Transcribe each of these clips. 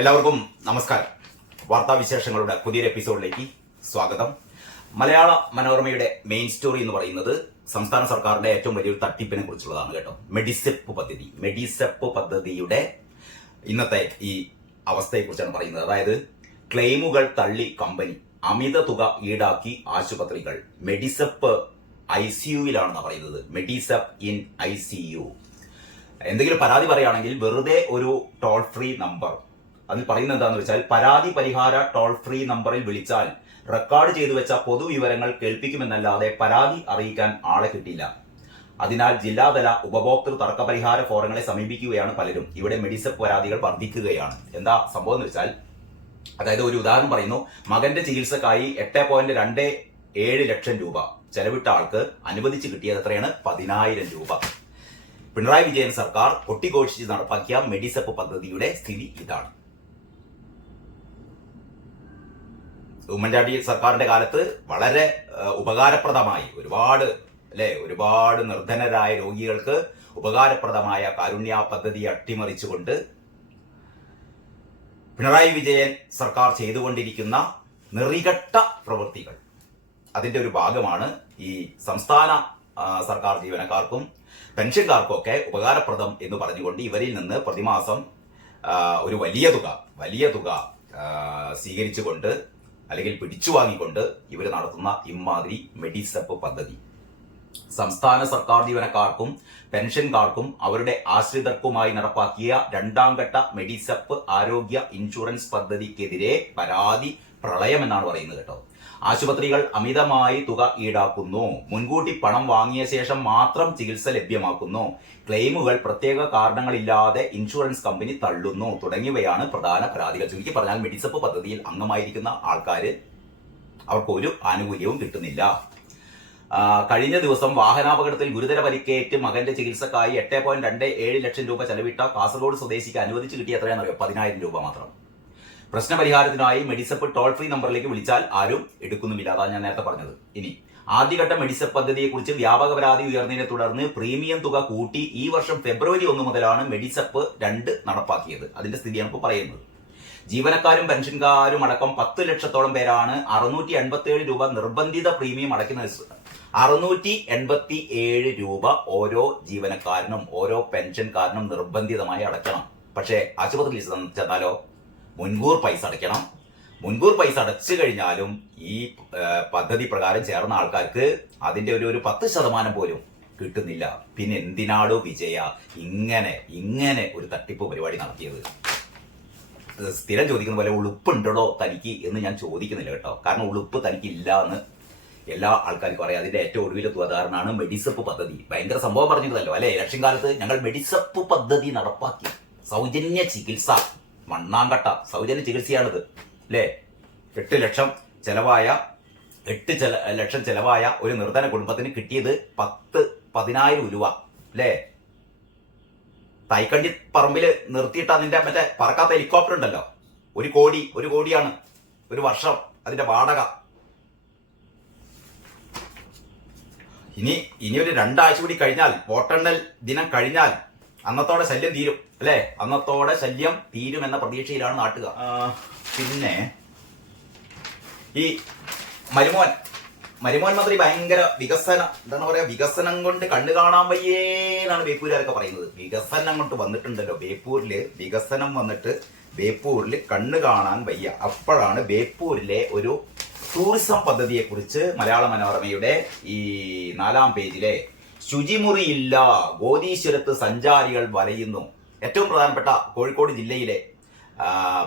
എല്ലാവർക്കും നമസ്കാരം. വാർത്താവിശേഷങ്ങളുടെ പുതിയൊരു എപ്പിസോഡിലേക്ക് സ്വാഗതം. മലയാള മനോരമയുടെ മെയിൻ സ്റ്റോറി എന്ന് പറയുന്നത് സംസ്ഥാന സർക്കാരിന്റെ ഏറ്റവും വലിയൊരു തട്ടിപ്പിനെ കുറിച്ചുള്ളതാണ് കേട്ടോ. മെഡിസെപ്പ് പദ്ധതിയുടെ ഇന്നത്തെ ഈ അവസ്ഥയെക്കുറിച്ചാണ് പറയുന്നത്. അതായത് ക്ലെയിമുകൾ തള്ളി കമ്പനി, അമിത തുക ഈടാക്കി ആശുപത്രികൾ. മെഡിസെപ്പ് ICUവിലാണെന്നാണ് പറയുന്നത്. MEDISEP in ICU. എന്തെങ്കിലും പരാതി പറയുകയാണെങ്കിൽ വെറുതെ ഒരു ടോൾ ഫ്രീ നമ്പർ, അതിൽ പറയുന്നത് എന്താണെന്ന് വെച്ചാൽ പരാതി പരിഹാര ടോൾ ഫ്രീ നമ്പറിൽ വിളിച്ചാൽ റെക്കോർഡ് ചെയ്തു വെച്ച പൊതുവിവരങ്ങൾ കേൾപ്പിക്കുമെന്നല്ലാതെ പരാതി അറിയിക്കാൻ ആളെ കിട്ടില്ല. അതിനാൽ ജില്ലാതല ഉപഭോക്തൃ തർക്ക പരിഹാര ഫോറങ്ങളെ സമീപിക്കുകയാണ് പലരും. ഇവിടെ മെഡിസെപ്പ് പരാതികൾ വർദ്ധിക്കുകയാണ്. എന്താ സംഭവം എന്ന് വെച്ചാൽ, അതായത് ഒരു ഉദാഹരണം പറയുന്നു. മകന്റെ ചികിത്സക്കായി 8.27 ലക്ഷം രൂപ ചെലവിട്ട ആൾക്ക് അനുവദിച്ച് കിട്ടിയത് എത്രയാണ്? 10,000 രൂപ. പിണറായി വിജയൻ സർക്കാർ കൊട്ടിഘോഷിച്ച് നടപ്പാക്കിയ മെഡിസെപ്പ് പദ്ധതിയുടെ സ്ഥിതി ഇതാണ്. ഉമ്മൻചാണ്ടി സർക്കാരിന്റെ കാലത്ത് വളരെ ഉപകാരപ്രദമായി ഒരുപാട് നിർധനരായ രോഗികൾക്ക് ഉപകാരപ്രദമായ കാരുണ്യ പദ്ധതി അട്ടിമറിച്ചുകൊണ്ട് പിണറായി വിജയൻ സർക്കാർ ചെയ്തുകൊണ്ടിരിക്കുന്ന നെറികെട്ട പ്രവൃത്തികൾ, അതിന്റെ ഒരു ഭാഗമാണ് ഈ സംസ്ഥാന സർക്കാർ ജീവനക്കാർക്കും പെൻഷൻകാർക്കും ഒക്കെ ഉപകാരപ്രദം എന്ന് പറഞ്ഞുകൊണ്ട് ഇവരിൽ നിന്ന് പ്രതിമാസം ഒരു വലിയ തുക സ്വീകരിച്ചുകൊണ്ട് അല്ലെങ്കിൽ പിടിച്ചു വാങ്ങിക്കൊണ്ട് ഇവർ നടത്തുന്ന ഇമ്മാതിരി മെഡിസെപ്പ് പദ്ധതി സംസ്ഥാന സർക്കാർ ജീവനക്കാർക്കും പെൻഷൻകാർക്കും അവരുടെ ആശ്രിതർക്കുമായി നടപ്പാക്കിയ രണ്ടാം ഘട്ട മെഡിസെപ്പ് ആരോഗ്യ ഇൻഷുറൻസ് പദ്ധതിക്കെതിരെ പരാതി പ്രളയം എന്നാണ് പറയുന്നത് കേട്ടോ. ആശുപത്രികൾ അമിതമായി തുക ഈടാക്കുന്നു, മുൻകൂട്ടി പണം വാങ്ങിയ ശേഷം മാത്രം ചികിത്സ ലഭ്യമാക്കുന്നു, ക്ലെയിമുകൾ പ്രത്യേക കാരണങ്ങളില്ലാതെ ഇൻഷുറൻസ് കമ്പനി തള്ളുന്നു തുടങ്ങിയവയാണ് പ്രധാന പരാതികൾ. ചുരുക്കി പറഞ്ഞാൽ മെഡിസെപ്പ് പദ്ധതിയിൽ അംഗമായിരിക്കുന്ന ആൾക്കാർ അവർക്ക് ഒരു ആനുകൂല്യവും കിട്ടുന്നില്ല. കഴിഞ്ഞ ദിവസം വാഹനാപകടത്തിൽ ഗുരുതര പരിക്കേറ്റ് മകന്റെ ചികിത്സക്കായി 8.27 ലക്ഷം രൂപ ചെലവിട്ട കാസർഗോഡ് സ്വദേശിക്ക് അനുവദിച്ച് കിട്ടിയ എത്രയാണെന്നറിയോ? 10,000 രൂപ മാത്രം. പ്രശ്നപരിഹാരത്തിനായി മെഡിസെപ്പ് ടോൾ ഫ്രീ നമ്പറിലേക്ക് വിളിച്ചാൽ ആരും എടുക്കുന്നുമില്ല. അതാണ് ഞാൻ നേരത്തെ പറഞ്ഞത്. ഇനി ആദ്യഘട്ട മെഡിസെപ്പ് പദ്ധതിയെക്കുറിച്ച് വ്യാപക പരാതി ഉയർന്നതിനെ തുടർന്ന് പ്രീമിയം തുക കൂട്ടി ഈ വർഷം ഫെബ്രുവരി 1 മുതലാണ് മെഡിസെപ്പ് 2 നടപ്പാക്കിയത്. അതിന്റെ സ്ഥിതിയാണ് ഇപ്പോൾ പറയുന്നത്. ജീവനക്കാരും പെൻഷൻകാരും അടക്കം 10 ലക്ഷത്തോളം പേരാണ് 687 രൂപ നിർബന്ധിത പ്രീമിയം അടയ്ക്കുന്നത്. 687 രൂപ ഓരോ ജീവനക്കാരനും ഓരോ പെൻഷൻകാരനും നിർബന്ധിതമായി അടയ്ക്കണം. പക്ഷേ ആശുപത്രിയിൽ ചെന്നാലോ മുൻകൂർ പൈസ അടയ്ക്കണം. മുൻകൂർ പൈസ അടച്ചു കഴിഞ്ഞാലും ഈ പദ്ധതി പ്രകാരം ചേർന്ന ആൾക്കാർക്ക് അതിന്റെ ഒരു 10% പോലും കിട്ടുന്നില്ല. പിന്നെ എന്തിനാടോ വിജയ ഇങ്ങനെ ഒരു തട്ടിപ്പ് പരിപാടി നടത്തിയത്? സ്ഥിരം ചോദിക്കുന്ന പോലെ ഉളുപ്പുണ്ടോ തനിക്ക് എന്ന് ഞാൻ ചോദിക്കുന്നില്ല കേട്ടോ. കാരണം ഉളുപ്പ് തനിക്കില്ല എന്ന് എല്ലാ ആൾക്കാർക്കും അറിയാം. അതിന്റെ ഏറ്റവും ഒടുവിലത്തെ ഉദാഹരണമാണ് മെഡിസെപ്പ് പദ്ധതി. ഭയങ്കര സംഭവം പറഞ്ഞിരുന്നല്ലോ അല്ലെ? ഇലക്ഷൻ കാലത്ത് ഞങ്ങൾ മെഡിസെപ്പ് പദ്ധതി നടപ്പാക്കി, സൗജന്യ ചികിത്സ, മണ്ണാങ്കട്ട സൗജന്യ ചികിത്സയാണിത് അല്ലേ? 8 ലക്ഷം ചെലവായ ഒരു നിർധന കുടുംബത്തിന് കിട്ടിയത് 10,000 രൂപ അല്ലേ? തൈക്കണ്ടി പറമ്പിൽ നിർത്തിയിട്ട് അതിന്റെ മറ്റേ പറക്കാത്ത ഹെലികോപ്റ്റർ ഉണ്ടല്ലോ, 1 കോടിയാണ് ഒരു വർഷം അതിന്റെ വാടക. ഇനി ഒരു 2 ആഴ്ച കൂടി കഴിഞ്ഞാൽ, വോട്ടെണ്ണൽ ദിനം കഴിഞ്ഞാൽ അന്നത്തോടെ ശല്യം തീരും അല്ലേ? അന്നത്തോടെ ശല്യം തീരുമെന്ന പ്രതീക്ഷയിലാണ് നാട്ടുകാർ. പിന്നെ ഈ മരുമോൻ മന്ത്രി ഭയങ്കര വികസനം കൊണ്ട് കണ്ണു കാണാൻ വയ്യേ എന്നാണ് ബേപ്പൂരുകാരൊക്കെ പറയുന്നത്. വികസനം കൊണ്ട് വന്നിട്ടുണ്ടല്ലോ വികസനം വന്നിട്ട് ബേപ്പൂരിൽ കണ്ണു കാണാൻ വയ്യ. അപ്പോഴാണ് ബേപ്പൂരിലെ ഒരു ടൂറിസം പദ്ധതിയെ കുറിച്ച് മലയാള മനോരമയുടെ ഈ 4-ാം പേജിലെ ശുചിമുറിയില്ല, ഗോദീശ്വരത്ത് സഞ്ചാരികൾ വലയുന്നു. ഏറ്റവും പ്രധാനപ്പെട്ട കോഴിക്കോട് ജില്ലയിലെ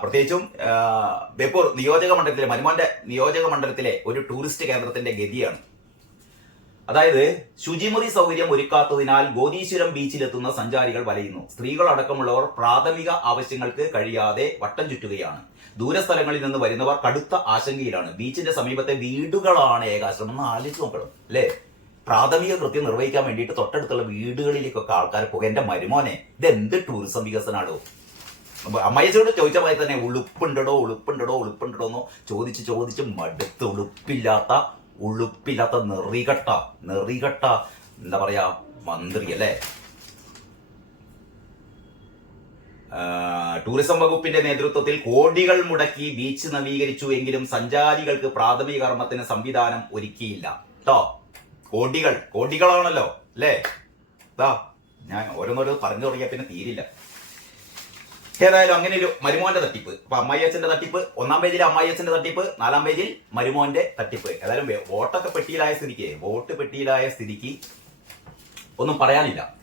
പ്രത്യേകിച്ചും ബേപ്പൂർ നിയോജക മണ്ഡലത്തിലെ, മരുമോന്റെ നിയോജക മണ്ഡലത്തിലെ ഒരു ടൂറിസ്റ്റ് കേന്ദ്രത്തിന്റെ ഗതിയാണ്. അതായത് ശുചിമുറി സൗകര്യം ഒരുക്കാത്തതിനാൽ ഗോദീശ്വരം ബീച്ചിലെത്തുന്ന സഞ്ചാരികൾ വലയുന്നു. സ്ത്രീകളടക്കമുള്ളവർ പ്രാഥമിക ആവശ്യങ്ങൾക്ക് കഴിയാതെ വട്ടം ചുറ്റുകയാണ്. ദൂരസ്ഥലങ്ങളിൽ നിന്ന് വരുന്നവർ കടുത്ത ആശങ്കയിലാണ്. ബീച്ചിന്റെ സമീപത്തെ വീടുകളാണ് ഏകാശ്രമം എന്ന് ആലോചിച്ച് നോക്കണം അല്ലേ? പ്രാഥമിക കൃത്യം നിർവഹിക്കാൻ വേണ്ടിയിട്ട് തൊട്ടടുത്തുള്ള വീടുകളിലേക്കൊക്കെ ആൾക്കാർ പോകുക. എന്റെ മരുമോനെ, ഇതെന്ത് ടൂറിസം വികസനമാണോ? അമ്മയച്ചോട് ചോദിച്ച പോലെ തന്നെ ഉളുപ്പുണ്ടോ എന്ന് ചോദിച്ച് മടുത്ത് ഉളുപ്പില്ലാത്ത നെറികെട്ട എന്താ പറയാ മന്ത്രി അല്ലേ? ടൂറിസം വകുപ്പിന്റെ നേതൃത്വത്തിൽ കോടികൾ മുടക്കി ബീച്ച് നവീകരിച്ചു എങ്കിലും സഞ്ചാരികൾക്ക് പ്രാഥമിക കർമ്മത്തിന് സംവിധാനം ഒരുക്കിയില്ല കേട്ടോ. കോടികളാണല്ലോ അല്ലേ. ഞാൻ ഓരോന്നോരോ പറഞ്ഞു തുടങ്ങിയ പിന്നെ തീരില്ല. ഏതായാലും അങ്ങനെ ഒരു മരുമോന്റെ തട്ടിപ്പ്. അപ്പൊ അമ്മായിയച്ഛന്റെ തട്ടിപ്പ് 1-ാം പേജിൽ, അമ്മായിയച്ഛന്റെ തട്ടിപ്പ് 4-ാം പേജിൽ, മരുമോന്റെ തട്ടിപ്പ്. ഏതായാലും വോട്ട് പെട്ടിയിലായ സ്ഥിതിക്ക് ഒന്നും പറയാനില്ല.